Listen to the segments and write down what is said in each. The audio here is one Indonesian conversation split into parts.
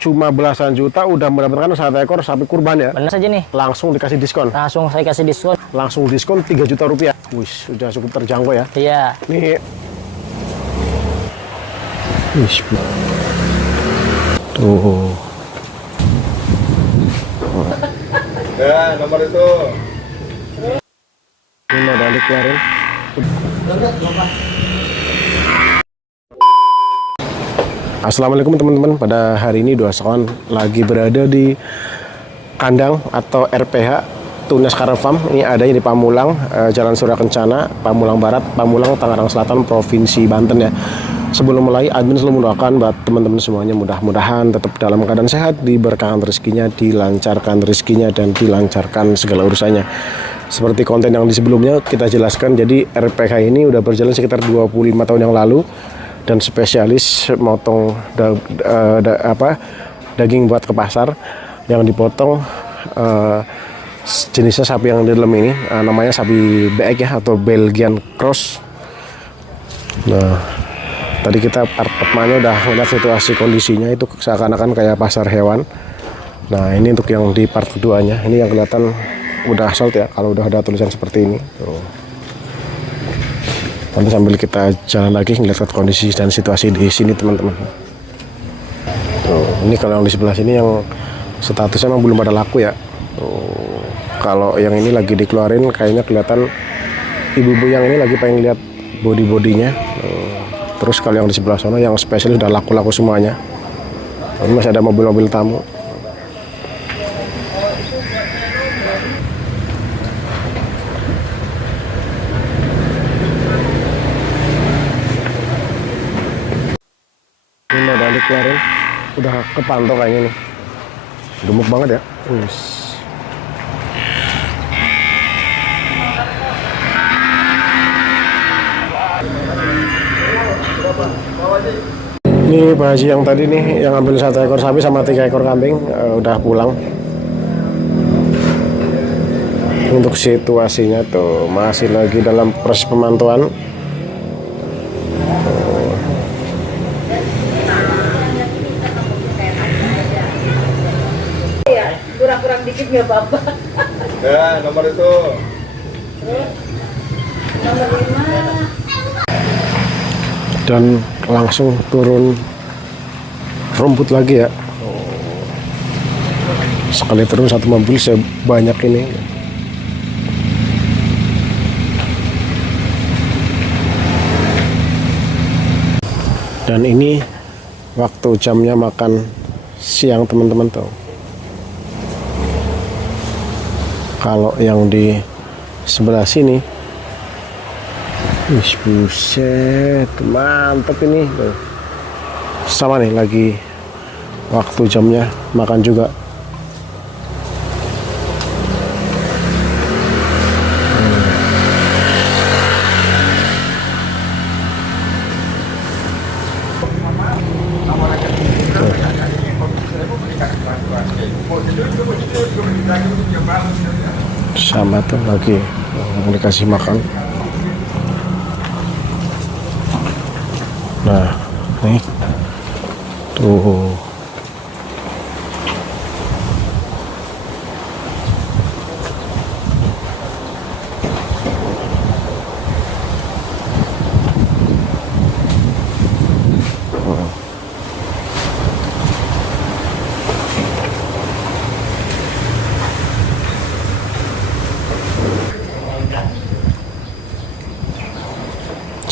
Cuma belasan juta udah mendapatkan 1 ekor sapi kurban ya. Bener saja nih. Langsung dikasih diskon. Langsung saya kasih diskon. Langsung diskon 3 juta rupiah. Wih, sudah cukup terjangkau ya. Iya. Nih. Wih. Tuh. Ya, nomor itu. Ini udah dikeluarin. Assalamualaikum teman-teman. Pada hari ini Dua Sekawan lagi berada di kandang atau RPH Tunas Karang Farm. Ini adanya di Pamulang, Jalan Surya Kencana, Pamulang Barat, Pamulang, Tangerang Selatan, Provinsi Banten ya. Sebelum mulai, admin selalu mendoakan buat teman-teman semuanya mudah-mudahan tetap dalam keadaan sehat, diberkahan rezekinya, dilancarkan rezekinya, dan dilancarkan segala urusannya. Seperti konten yang di sebelumnya kita jelaskan, jadi RPH ini udah berjalan sekitar 25 tahun yang lalu dan spesialis motong daging buat ke pasar yang dipotong, jenisnya sapi yang di dalam ini namanya sapi BX ya, atau Belgian Cross. Nah, tadi kita part pertamanya udah ngeliat situasi kondisinya itu seakan-akan kayak pasar hewan. Nah, ini untuk yang di part keduanya, ini yang kelihatan udah sold ya kalau udah ada tulisan seperti ini. Tuh. Nanti sambil kita jalan lagi ngeliat kondisi dan situasi di sini teman-teman. Tuh, ini kalau yang di sebelah sini yang statusnya memang belum ada laku ya. Tuh, kalau yang ini lagi dikeluarin kayaknya kelihatan ibu-ibu yang ini lagi pengen lihat body-bodinya. Terus kalau yang di sebelah sana yang spesial udah laku-laku semuanya. Ini masih ada mobil-mobil tamu. Ini udah dikeluarin, udah kepantau kayaknya nih, gemuk banget ya. Ini Pak Haji yang tadi nih, yang ambil 1 ekor sapi sama 3 ekor kambing, udah pulang. Untuk situasinya tuh masih lagi dalam proses pemantauan. Kurang-kurang dikit nggak apa-apa. Ya, nomor itu. Nomor 5. Dan langsung turun rumput lagi ya. Sekali turun satu mobil sebanyak ini. Dan ini waktu jamnya makan siang teman-teman tuh. Kalau yang di sebelah sini, buset, mantep ini. Sama nih lagi waktu jamnya makan juga. Sama tuh lagi dikasih makan. Nah, nih tuh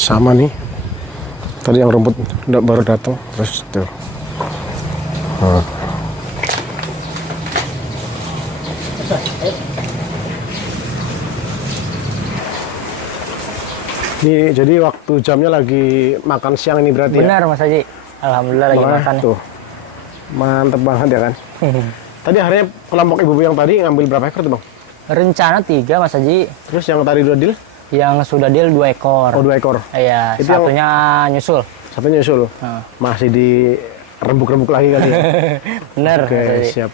sama nih, tadi yang rumput baru datang terus tuh. Ini jadi waktu jamnya lagi makan siang ini berarti. Benar ya? Mas Haji, alhamdulillah lagi makan tuh. Mantep banget ya kan. Tadi harinya kelompok ibu yang tadi ngambil berapa ekor tuh Bang? Rencana 3 Mas Haji. Terus yang tadi udah deal? Yang sudah deal 2 ekor. Oh, 2 ekor. Iya, itu satunya nyusul. Satunya nyusul. Masih di rembuk-rembuk lagi kali ya. Bener. Oke, siap.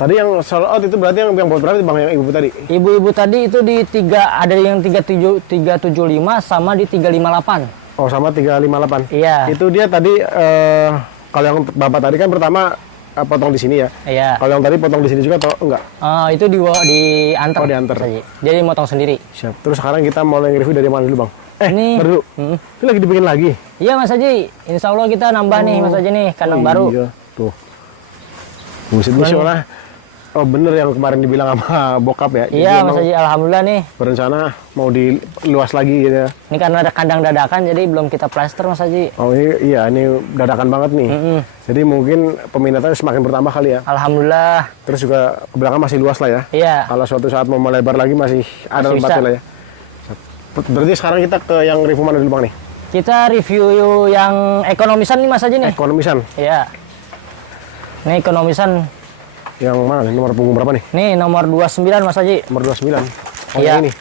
Tadi yang sold out itu berarti yang buat berapa itu Bang, yang ibu tadi? Ibu-ibu tadi itu di 3, ada yang 375 sama di 358. Oh, sama 358. Iya. Itu dia tadi Kalau yang Bapak tadi kan pertama potong di sini ya. Iya. Kalau yang tadi potong di sini juga atau enggak? Itu diantar. Oh, diantar. Mas Haji. Jadi motong sendiri. Siap. Terus sekarang kita mulai review dari mana dulu, Bang? Ini. Ntar dulu. Ini lagi dibikin lagi. Iya Mas Haji. Insya Allah kita nambah nih Mas Haji nih kandang baru. Iya, tuh. Buset nih soalnya. Oh bener yang kemarin dibilang sama bokap ya. Jadi Iya emang Mas Haji. Alhamdulillah nih. berencana mau diluas lagi gitu ya. Ini karena ada kandang dadakan jadi belum kita plester Mas Haji. Oh iya ini dadakan banget nih. Jadi mungkin peminatnya semakin bertambah kali ya. Alhamdulillah. Terus juga ke belakang masih luas lah ya. Iya. Kalau suatu saat mau melebar lagi masih ada Masih tempatnya bisa. lah ya. Berarti sekarang kita ke yang review mana dulu Bang nih? Kita review yang ekonomisan nih Mas Haji nih. Ekonomisan. Iya. Ini ekonomisan. Yang mana nih? Nomor punggung berapa nih? Nih nomor 29 Mas Haji. Nomor 29. Oh Iya. yang ini.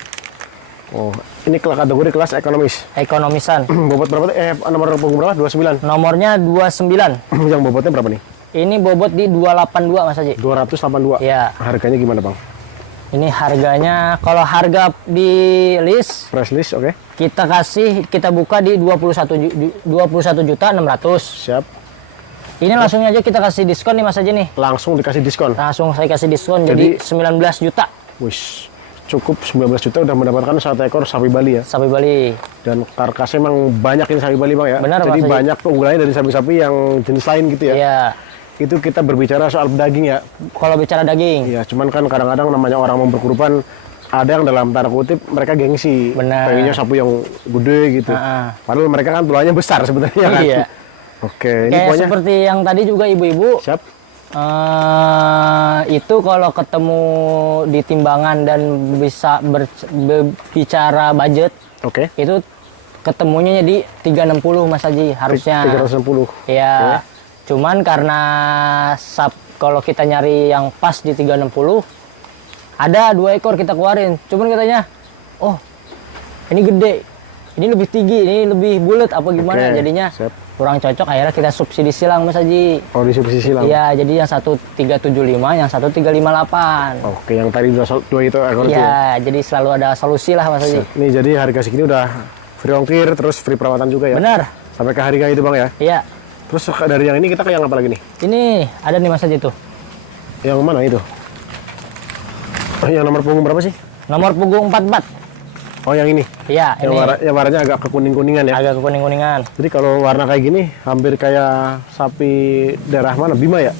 Oh, ini kategori kelas ekonomis. Ekonomisan. Bobot berapa? Nomor punggung berapa? 29. Nomornya 29. Yang bobotnya berapa nih? Ini bobot di 282 Mas Haji. 282. Iya. Harganya gimana Bang? Ini harganya kalau harga di list Price list, oke. kita buka di 21 juta 600. Siap. Ini langsung aja kita kasih diskon nih Mas Haji nih. Langsung dikasih diskon. Langsung saya kasih diskon jadi 19 juta Wih, cukup 19 juta udah mendapatkan 1 ekor sapi Bali ya. sapi Bali. Dan karkasnya emang banyak ini sapi Bali Bang ya. Benar, Jadi Mas Haji. banyak keunggulannya dari sapi-sapi yang jenis lain gitu ya. Iya. Itu kita berbicara soal daging ya. Kalau bicara daging, Iya, cuman kan kadang-kadang namanya orang mau berkurban ada yang dalam tanda kutip mereka gengsi. Benar. Pengennya sapi yang gede gitu. Padahal mereka kan tulangnya besar sebenarnya kan. Iya. Oke, ini kayak pokoknya seperti yang tadi juga ibu-ibu. siap. Itu kalau ketemu di timbangan dan bisa berbicara budget, Oke. itu ketemunya di 360 Mas Haji harusnya. 360. Ya. Cuman karena kalau kita nyari yang pas di 360, ada 2 ekor kita keluarin. Cuman katanya, oh ini gede, ini lebih tinggi, ini lebih bulat apa gimana. Oke, Jadinya siap. kurang cocok. Akhirnya kita subsidi silang Mas Haji. Oh, di subsidi silang. Iya, jadi yang satu 375, yang satu 358. Oke, yang tadi dua itu ekor itu. Ya? Iya, jadi selalu ada solusi lah Mas Haji. Nih jadi harga segini udah free ongkir terus free perawatan juga ya. Benar. Sampai ke harga itu Bang ya. Iya. Terus dari yang ini kita ke yang apa lagi nih? Ini ada nih Mas Haji tuh. Yang mana itu? Yang nomor punggung berapa sih? Nomor punggung 44. Oh, yang ini. Iya, Yang, ini warnanya agak kekuning-kuningan ya. agak kekuning-kuningan. Jadi kalau warna kayak gini hampir kayak sapi daerah mana? Bima ya?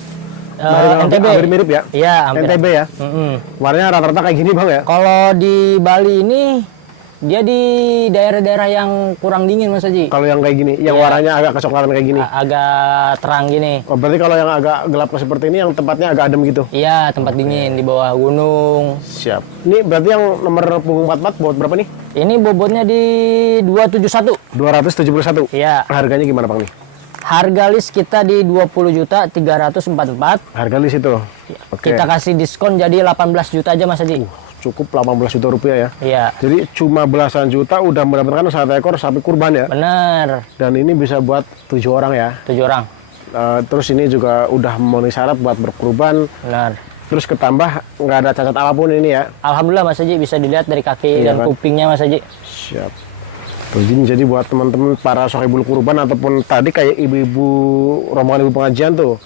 NTB. Hampir mirip ya? Iya, hampir. NTB ya? Warnanya rata-rata kayak gini Bang ya? Kalau di Bali ini dia di daerah-daerah yang kurang dingin Mas Haji. Kalau yang kayak gini, yang Iya. warnanya agak kecoklatan kayak gini. Agak terang gini. Oh, berarti kalau yang agak gelap seperti ini yang tempatnya agak adem gitu. Iya, tempat dingin di bawah gunung. Siap. Ini berarti yang nomor punggung 44 buat berapa nih? Ini bobotnya di 271. 271. Iya. Harganya gimana Bang nih? Harga list kita di 20.344. Harga list itu. Oke. Kita kasih diskon jadi 18 juta aja Mas Haji. Cukup 18 juta rupiah ya. Iya. Jadi cuma belasan juta udah mendapatkan 1 ekor sapi kurban ya. Bener. Dan ini bisa buat 7 orang ya. 7 orang. Terus ini juga udah memenuhi syarat buat berkurban. Benar. Terus ketambah nggak ada cacat apapun ini ya. Alhamdulillah Mas Haji bisa dilihat dari kaki Iya dan kan? kupingnya Mas Haji. Siap. Tuh, jadi buat teman-teman para sohibul kurban ataupun tadi kayak ibu-ibu rombongan ibu pengajian tuh,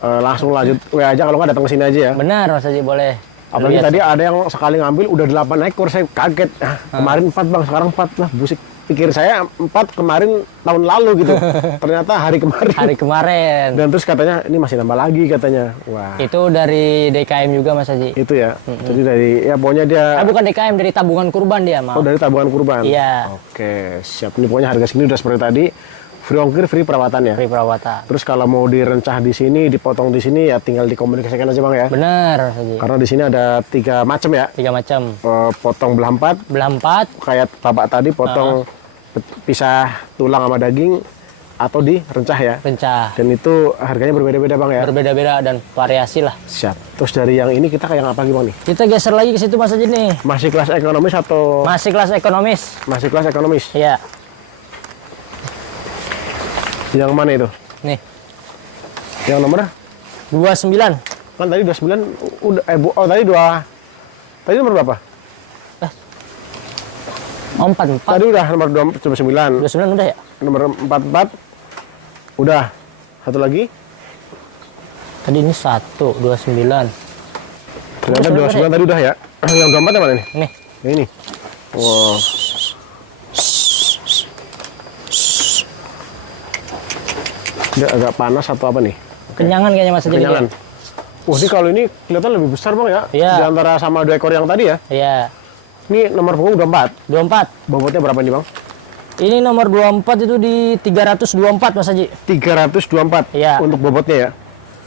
langsung lanjut WA aja kalau nggak datang ke sini aja ya. Benar Mas Haji, boleh. Apalagi Lihat. tadi ada yang sekali ngambil udah 8 ekor, saya kaget. Kemarin 4 Bang, sekarang 4 lah, busik. Pikir saya 4 kemarin tahun lalu gitu. Ternyata hari kemarin. Hari kemarin. Dan terus katanya ini masih nambah lagi katanya. Wah. Itu dari DKM juga Mas Haji. Itu ya. Jadi dari ya pokoknya dia Bukan DKM, dari tabungan kurban dia mau. oh dari tabungan kurban. Iya. Oke, siap. Ini pokoknya harga segini udah seperti tadi. Free ongkir, free perawatan ya. Free perawatan. Terus kalau mau direncah di sini, dipotong di sini ya tinggal dikomunikasikan aja Bang ya. Benar Mas Haji. Karena di sini ada 3 macam ya. 3 macam. Potong belah 4, Belah 4. kayak bapak tadi potong pisah tulang sama daging atau direncah ya. Rencah. Dan itu harganya berbeda-beda Bang ya. Berbeda-beda dan variasi lah. Siap. Terus dari yang ini kita kayak apa lagi Bang nih? Kita geser lagi ke situ Mas Haji nih. Masih kelas ekonomis atau Masih kelas ekonomis. masih kelas ekonomis? Iya. Yang mana itu? Nih. Yang nomor? 29. Kan tadi 29 udah tadi tadi nomor berapa? Oh, 44. Tadi udah nomor 29. 29 udah ya? Nomor 44 udah. Satu lagi. Tadi ini 129. Ternyata 29 tadi udah ya. Yang 24 yang mana nih? Nih, Yang ini. Wow. Dia agak panas atau apa nih? kenyangan kayaknya Mas Haji. Kenyangan. Wah, ini kalau ini kelihatan lebih besar bang ya? Iya. Di antara sama 2 ekor yang tadi ya? Iya, Ini nomor punggung 24. 24. Bobotnya berapa nih bang? Ini nomor 24 itu di 324 Mas Haji. 324 Iya. untuk bobotnya ya?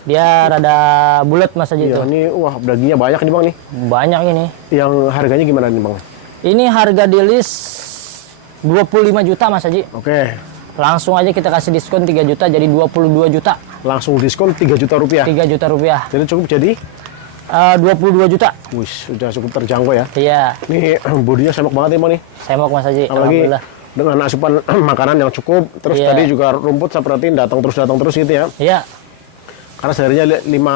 Dia rada bulat Mas Haji itu. Iya, ini wah dagingnya banyak nih bang nih. Banyak ini. Yang harganya gimana nih bang? Ini harga di list 25 juta Mas Haji. Oke, Langsung aja kita kasih diskon 3 juta jadi 22 juta. langsung diskon 3 juta rupiah. 3 juta rupiah. Jadi cukup jadi, 22 juta. wih, sudah cukup terjangkau ya. Iya, Ini bodinya semok banget ya bang nih. semok Mas Haji. Apalagi Alhamdulillah. dengan asupan makanan yang cukup. Terus Iya. tadi juga rumput saya perhatiin datang terus gitu ya. Iya, Karena seharinya 5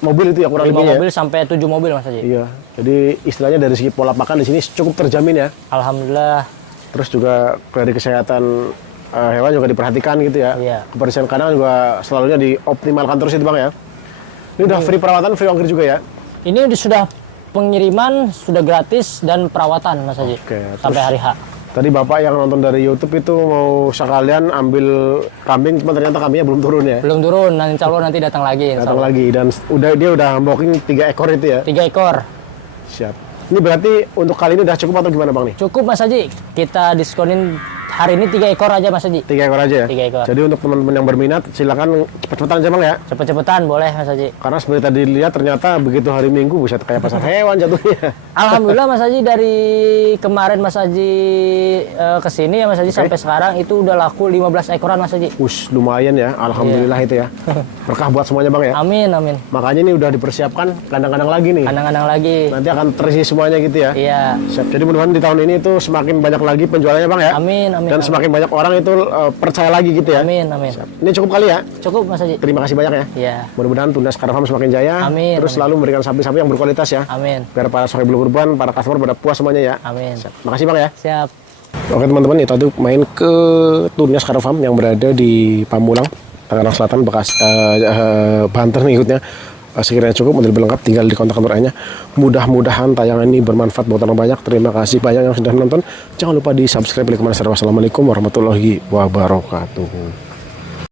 mobil itu ya kurang 5 lebihnya ya. mobil sampai 7 mobil Mas Haji. Iya, jadi istilahnya dari segi pola makan di sini cukup terjamin ya. Alhamdulillah. Terus juga dari kesehatan hewan juga diperhatikan gitu ya. Iya. Kebersihan kandang juga selalunya dioptimalkan terus itu bang ya. Ini udah free perawatan, free ongkir juga ya. Ini sudah pengiriman, sudah gratis dan perawatan Mas Haji. Oke, Sampai terus- hari H. Tadi bapak yang nonton dari YouTube itu mau sekalian ambil kambing, cuma ternyata kambingnya belum turun ya. Belum turun, nanti insya Allah nanti datang lagi. insya Datang Allah. lagi dan dia udah unboxing 3 ekor itu ya. 3 ekor. Siap. Ini berarti untuk kali ini udah cukup atau gimana bang nih? Cukup Mas Haji. Kita diskonin hari ini 3 ekor aja Mas Haji. 3 ekor aja ya? 3 ekor. Jadi untuk teman-teman yang berminat silakan cepet-cepetan aja bang ya. Cepet-cepetan boleh Mas Haji. Karena seperti tadi dilihat ternyata begitu hari Minggu buset kayak pasar hewan jatuhnya. Alhamdulillah Mas Haji dari kemarin Mas Haji kesini ya Mas Haji sampai sekarang itu udah laku 15 ekoran Mas Haji. Us lumayan ya, alhamdulillah itu ya. Berkah buat semuanya bang ya. Amin amin. Makanya ini udah dipersiapkan kandang-kandang lagi nih. Kandang-kandang lagi. Nanti akan terisi semuanya gitu ya. Iya. Siap. Jadi mudah-mudahan di tahun ini itu semakin banyak lagi penjualannya bang ya. Amin amin. Dan amin. semakin banyak orang itu percaya lagi gitu ya. Amin amin. Siap. Ini cukup kali ya. Cukup Mas Haji. Terima kasih banyak ya. Iya. Mudah-mudahan Tunas Karafam semakin jaya. Amin, Terus amin. selalu memberikan sapi-sapi yang berkualitas ya. Amin. Biar para sahib kurban, para customer pada puas semuanya ya. Amin. Makasih bang ya. Siap. Oke teman-teman, itu tadi main ke Tunas Karafam yang berada di Pamulang, Tangerang Selatan, Bekas, Banten ikutnya. Sekiranya cukup, untuk lebih lengkap tinggal di kontak nomornya. Mudah-mudahan tayangan ini bermanfaat buat orang banyak. Terima kasih banyak yang sudah menonton. Jangan lupa di subscribe, like, comment, share. Wassalamualaikum warahmatullahi wabarakatuh.